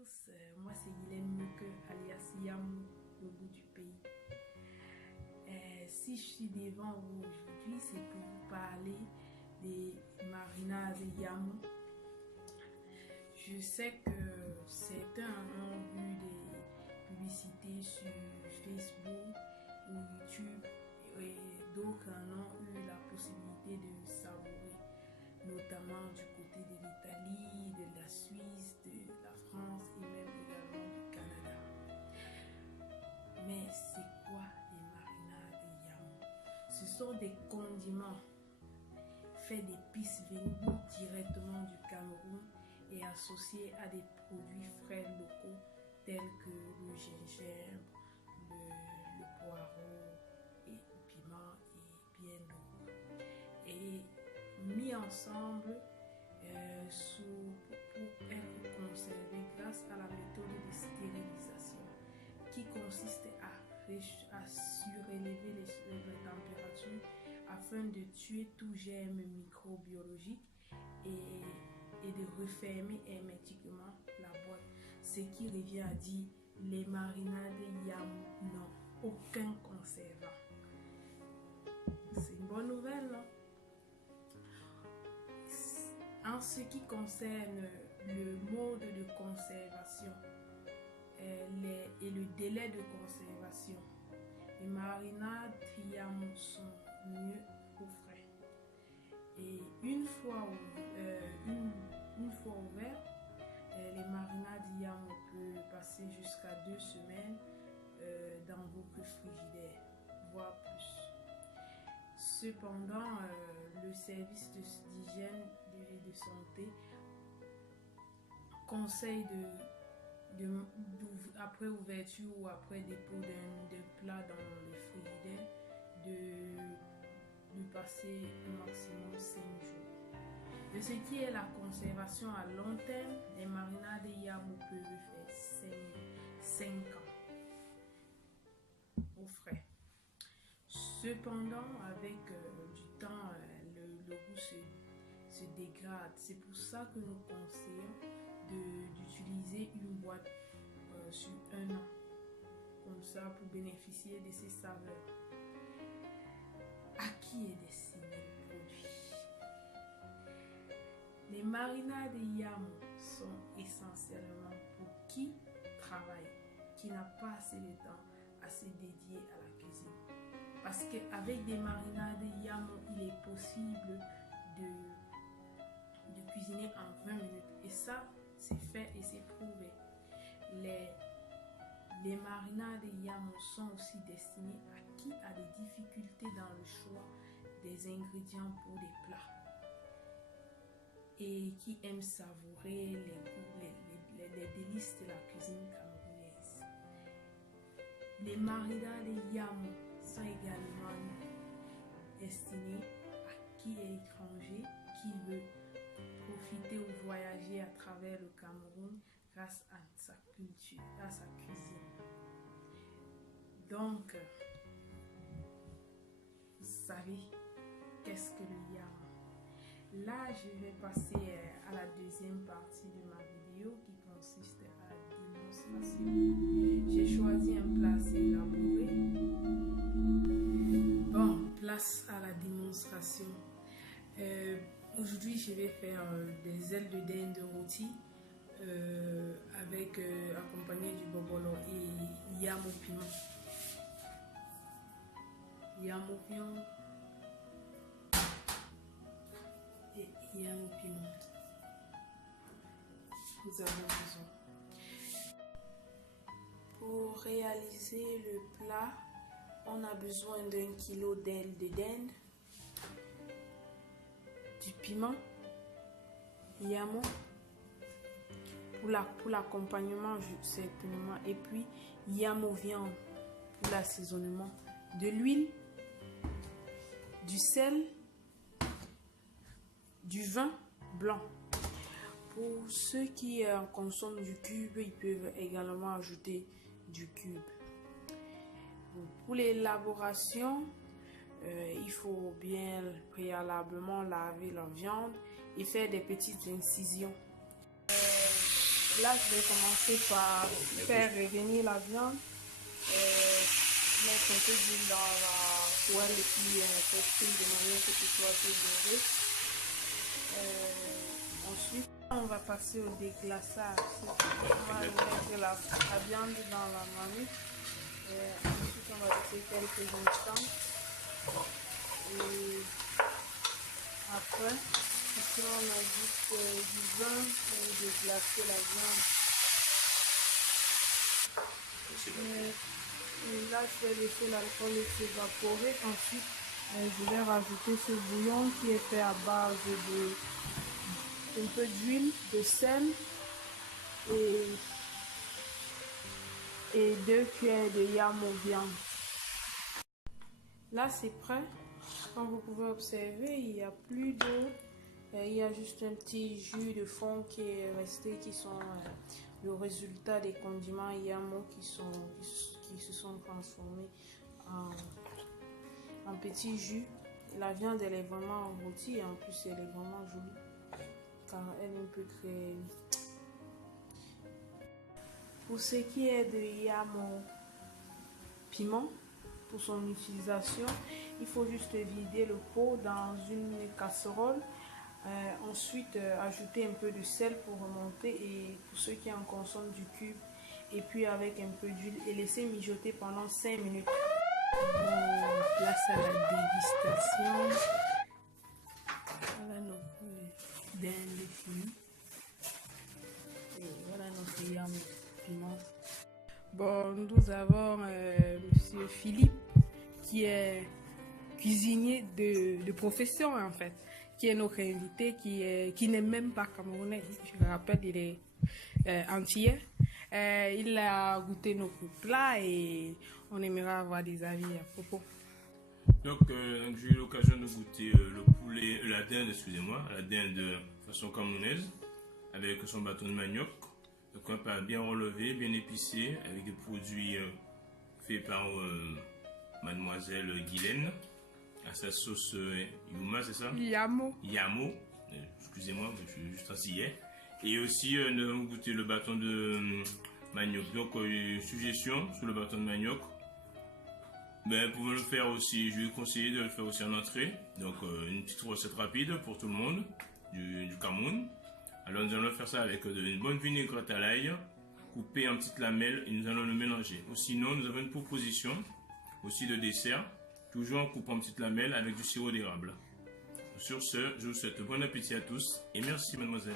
tous, moi c'est Guylaine Mouke, alias Yamou, au bout du pays. Si je suis devant vous aujourd'hui, c'est pour vous parler des marinades Yamou. Je sais que certains ont vu des publicités sur Facebook ou YouTube et d'autres en ont eu la possibilité de savourer, notamment du côté de l'Italie, de la Suisse, de la France et même également du Canada. Mais c'est quoi les marinades Yamou? Ce sont des condiments faits d'épices venues directement du Cameroun et associés à des produits frais locaux tels que le gingembre, le poireau et le piment et bien d'autres. Et mis ensemble pour être conservés grâce à la méthode de stérilisation qui consiste à surélever les températures afin de tuer tout germe microbiologique et de refermer hermétiquement la boîte. Ce qui revient à dire les marinades Yamou n'ont aucun conservant. C'est une bonne nouvelle, non? En ce qui concerne le mode de conservation et le délai de conservation, les marinades Yamou sont mieux au frais. Et une fois ouvert, les marinades Yamou peuvent passer jusqu'à 2 semaines dans votre frigidaire, voire plus. Cependant, le service d'hygiène et de santé conseille après ouverture ou après dépôt d'un plat dans le frigidaire de passer au maximum 5 jours. De ce qui est la conservation à long terme, les marinades Yamou peuvent faire 5 ans au frais. Cependant, avec du temps, le goût se dégrade. C'est pour ça que nous conseillons d'utiliser une boîte sur 1 an, comme ça, pour bénéficier de ces saveurs. À qui est destiné le produit? Les marinades Yamou sont essentiellement pour qui travaille, qui n'a pas assez de temps à se dédier à la cuisine. Parce qu'avec des marinades Yamou, il est possible de cuisiner en 20 minutes. Et ça, c'est fait et c'est prouvé. Les marinades Yamou sont aussi destinées à qui a des difficultés dans le choix des ingrédients pour des plats et qui aime savourer les délices de la cuisine camerounaise. Les marinades Yamou sont également destinés à qui est étranger, qui veut profiter ou voyager à travers le Cameroun grâce à sa culture, à sa cuisine. Donc, vous savez, qu'est-ce que le Yamou? Là, je vais passer à la deuxième partie de ma vidéo qui consiste à la démonstration. J'ai choisi un plat assez élaboré. Bon, place à la démonstration. Aujourd'hui, je vais faire des ailes de dinde rôties accompagné du bobolo et Yamou piment. Yamou piment et Yamou piment. Nous avons besoin. Pour réaliser le plat, on a besoin d'1 kilo d'ailes de dinde, du piment, Yamou, pour l'accompagnement certainement, et puis Yamou viande pour l'assaisonnement, de l'huile, du sel, du vin blanc. Pour ceux qui consomment du cube, ils peuvent également ajouter du cube. Pour l'élaboration, il faut bien préalablement laver la viande et faire des petites incisions. Là, je vais commencer par faire revenir la viande, mettre un peu d'huile dans la poêle et puis faire cuire de manière que ce soit un peu doré. Ensuite, on va passer au déglaçage. On va mettre la viande dans la marmite. Ensuite, on va laisser quelques instants. Et après, ici, on ajoute du vin pour déglacer la viande. Et là, je vais laisser l'alcool s'évaporer. Ensuite, je vais rajouter ce bouillon qui est fait à base de un peu d'huile, de sel et 2 cuillères de yam au viande. Là, c'est prêt. Comme vous pouvez observer, il n'y a plus d'eau. Il y a juste un petit jus de fond qui est resté, qui sont le résultat des condiments yamo qui se sont transformés en petit jus. La viande, elle est vraiment rôtie et en plus, elle est vraiment jolie car elle est un peu crémeuse. Pour ce qui est de yamo piment, pour son utilisation, il faut juste vider le pot dans une casserole. Ensuite, ajouter un peu de sel pour remonter et pour ceux qui en consomment du cube. Et puis avec un peu d'huile et laisser mijoter pendant 5 minutes. On place à la dégustation. Voilà notre dinde fini. Et voilà notre yam piment. Bon, nous avons Monsieur Philippe qui est cuisinier de profession en fait, qui est notre invité, qui n'est même pas camerounais. Je le rappelle, il est antillais. Il a goûté nos plats et on aimerait avoir des avis à propos. Donc, j'ai eu l'occasion de goûter le poulet, la dinde, excusez-moi, la dinde de façon camerounaise, avec son bâton de manioc. Donc, un plat bien relevé, bien épicé, avec des produits faits par mademoiselle Guylaine, à sa sauce Yuma, c'est ça? Yamo. Yamo, excusez-moi, je suis juste antillais. Et aussi, nous avons goûté le bâton de manioc. Donc, suggestion sur le bâton de manioc. Ben, vous pouvez le faire aussi, je vais conseiller de le faire aussi en entrée. Donc, une petite recette rapide pour tout le monde du Cameroun. Alors, nous allons faire ça avec une bonne vinaigrette à l'ail, coupée en petites lamelles, et nous allons le mélanger. Ou sinon, nous avons une proposition aussi de dessert, toujours en coupant en petites lamelles avec du sirop d'érable. Sur ce, je vous souhaite bon appétit à tous et merci, mademoiselle.